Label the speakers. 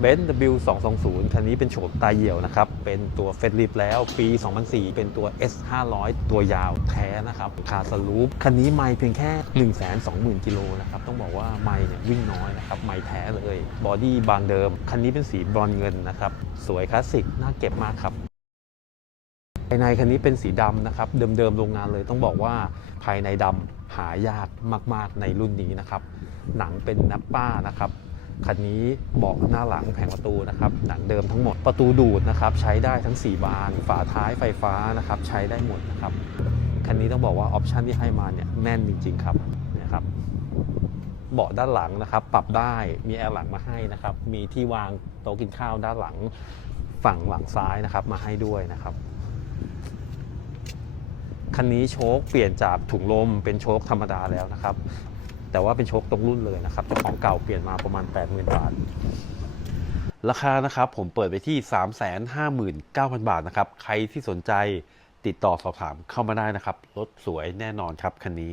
Speaker 1: เบนซ์ W 2 2 0คันนี้เป็นโฉมตาเหี่ยวนะครับ เป็นตัวเฟ l ลิฟแล้วปี 2004 เป็นตัว S 500ตัวยาวแท้นะครับคาสลูปคันนี้ไม่เพียงแค่ 120,000กิโลนะครับ ต้องบอกว่าไม่เนี่ยวิ่งน้อยนะครับ ไม่แท้เลยบอดี้บางเดิม คันนี้เป็นสีบรอนเงินนะครับ สวยคลาสสิก น่าเก็บมากครับภายในคันนี้เป็นสีดำนะครับ เดิมๆโรงงานเลยต้องบอกว่าภายในดำหายากมากๆในรุ่นนี้นะครับ หนังเป็นนับป้านะครับ คันนี้เบาะหน้าหลังแผงประตูนะครับหนังเดิมทั้งหมดประตูดูดนะครับใช้ได้ทั้ง 4 บาน ฝาท้ายไฟฟ้านะครับใช้ได้หมดนะครับคันนี้ต้องบอกว่าออปชันที่ให้มาเนี่ยแน่นจริงๆครับนี่ยครับเบาะด้านหลังนะครับ ปรับได้มีแอร์หลังมาให้นะครับ มีที่วางโต๊ะกินข้าวด้านหลังฝั่งหลังซ้ายนะครับมาให้ด้วยนะครับคันนี้โชคเปลี่ยนจากถุงลมเป็นโชคธรรมดาแล้วนะครับ แต่ว่าเป็นโชคตรงรุ่นเลยนะครับเจ้าของเก่าเปลี่ยนมาประมาณ 80,000 บาท ราคานะครับผมเปิดไปที่ 359,000 บาทนะครับ ใครที่สนใจติดต่อสอบถามเข้ามาได้นะครับ รถสวยแน่นอนครับคันนี้